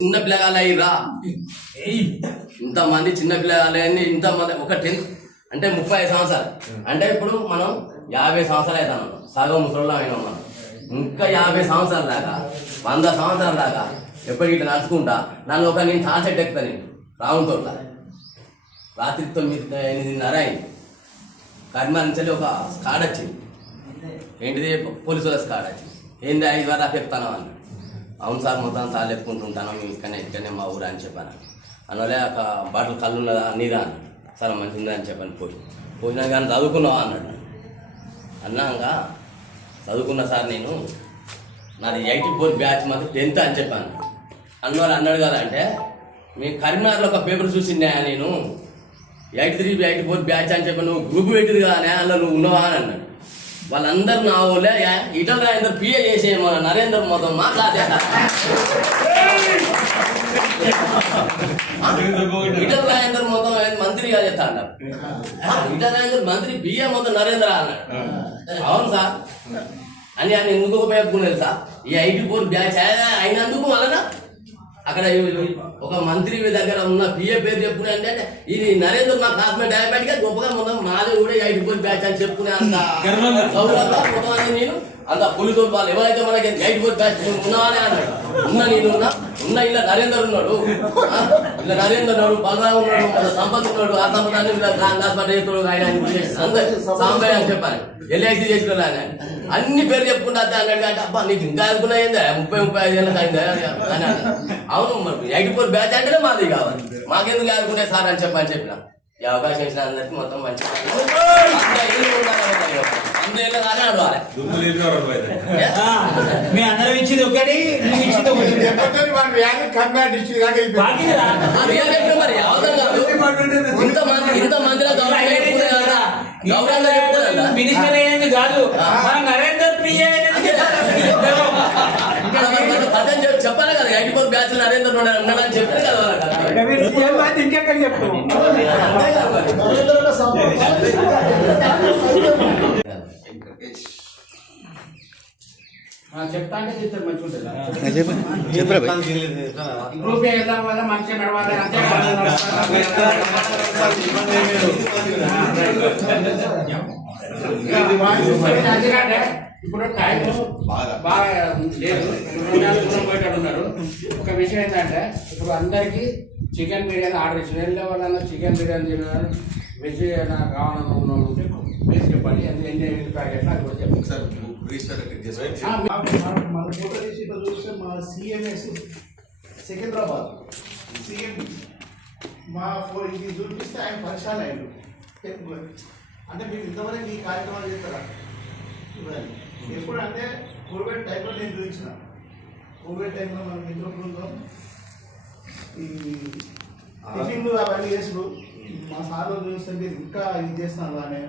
చిన్న పిల్లగాళ్ళు అయ్యిరా ఇంతమంది చిన్న పిల్లగాళ్ళు ఇంతమంది ఒక టెన్త్ అంటే ముప్పై ఐదు సంవత్సరాలు. అంటే ఇప్పుడు మనం యాభై సంవత్సరాలు అవుతాను సగం ముసలిలో అయినా ఉన్నాం ఇంకా యాభై సంవత్సరాల దాకా వంద సంవత్సరాల దాకా ఎప్పటికి ఇట్లా నడుచుకుంటా నన్ను ఒక నేను చెట్టు ఎక్కుతా నేను రావుని తోట. రాత్రి తొమ్మిది ఎనిమిదిన్నర అయింది. కర్మ నుంచి ఒక స్కాడ్ వచ్చింది. ఏంటిది? పోలీసుల స్కాడ్ వచ్చింది. ఏంది? ఐదు వారు ఎక్కుతాను అన్నాడు అవును సార్ మొత్తం తాళ్ళు ఎక్కుంటుంటాను మేము ఇక్కడనే ఇక్కడనే మా ఊరు అని చెప్పాను. అందువల్ల ఒక బాటిల్ కళ్ళు ఉన్నదా నీరా అన్నాడు సరే మంచిది అని చెప్పాను పోయి. పోయినా కానీ చదువుకున్నావా అన్నాడు. అన్నాక చదువుకున్నా సార్ నేను నాది ఎయిటీ ఫోర్ బ్యాచ్ మాత్రం టెన్త్ అని చెప్పాను. అన్నవాళ్ళు అన్నాడు కదా అంటే మీ కరీంనగర్లో ఒక పేపర్ చూసిండే నేను eight three eight four batch అని చెప్పి నువ్వు గ్రూప్ పెట్టింది కదా అందులో నువ్వు ఉన్నావా అని అన్నాడు. వాళ్ళందరూ నా వాళ్ళే ఇటల్ రాజేందర్ పిఏ చేసే మన నరేంద్ర మొత్తం మాట్లాడేస్తా ఇటల్ రాజేందర్ మొత్తం ఆయన మంత్రిగా చేస్తాడు ఇటల్ రాజేందర్ మంత్రి బిఏ మొత్తం నరేంద్ర అన్నాడు. అవును సార్. అని ఆయన ఎందుకు ఉపయోగకునేది సార్? ఈ ఐటీ ఫోర్ బ్యాచ్ అయినందుకు వలన అక్కడ ఒక మంత్రి దగ్గర ఉన్న పిఏ పేరు చెప్పుకునే అంటే ఇది నరేంద్ర మా క్లాస్మేట్ డయాబెటిక్ గొప్పగా మొత్తం మాది కూడా ఐటీ ఫోర్ బ్యాచ్ అని చెప్పుకునే అంత మొత్తం అని నేను. అంత పోలీసు వాళ్ళు ఎవరైతే మనకి ఎయిట్ ఫోర్ బ్యాచ్ ఉన్నావని అన్నాడు. ఉన్న నేను ఉన్నా ఇలా నరేందర్ ఉన్నాడు? ఇలా నరేందర్ ఉన్నాడు బలరావు ఉన్నాడు మన సంపత్ ఉన్నాడు ఆ సంపద రామదాస్ పటేల్ ఆయన అందరు సాంబయ్య అని చెప్పాను ఎల్ఐసి చేసిన ఆయన. అన్ని పేరు చెప్పుకుంటా అన్నాడు అంటే అబ్బా నీకు ఇంకా అనుకున్నా ఏందా? ముప్పై ముప్పై ఐదు ఏళ్ళకి అయిందా? అని అన్నాడు. అవును మరి ఎయిట్ ఫోర్ బ్యాచ్ అంటేనే మాది కావాలి. మాకెందుకు అనుకునే సార్ అని చెప్పని చెప్పిన. ఈ అవకాశం ఇచ్చిన అందరికి మొత్తం మంచి నడవాలి ఏ? మీ అందరం ఇచ్చింది ఒకటి నువ్వు ఇచ్చింది ఒకటి. కాదు. మినిస్టర్ అయ్యేది మనం నరేందర్ ప్రియ చెప్పాలి కదా ఎయిటీ ఫోర్ బ్యాచ్ నరేంద్ర ఉన్నాడని చెప్పారు కదా. ఇంకెక్కడ. చెప్తా గ్రూప్ వెళ్దాం వల్ల మంచిగా నడవాలి అంతే ఇప్పుడు టైం బాగా లేదు పోయేటట్టు ఉన్నారు ఒక విషయం ఏంటంటే ఇప్పుడు అందరికీ చికెన్ బిర్యానీ ఆర్డర్ ఇచ్చిన వెళ్ళే వాళ్ళన్నా చికెన్ బిర్యానీ తిన్నారు వెజ్ కావాలన్నా ఉన్న వాళ్ళు ఉంటే మీరు చెప్పండి ఎన్ని ఎన్ని ఎన్ని ప్యాకెట్లు అది కూడా చెప్పండి. ఆ, మన మన ఫోటో తీసి ఇట్లా చూస్తే మా సిఎంఎస్ సికింద్రాబాద్. సిఎం మా ఫో ఇది చూపిస్తే ఆయన పరిశాన్ అయ్యాడు అంటే మీరు ఇంతవరకు ఈ కార్యక్రమాలు చేస్తారా? ఇవ్వాలి ఎప్పుడు అంటే కోవిడ్ టైంలో నేను చూపించిన కోవిడ్ టైంలో మన మిత్ర బృందం ఈ టిఫిన్లు అవన్నీ చేసుడు మా సార్ చూస్తే ఇంకా ఇది చేస్తున్నారు అని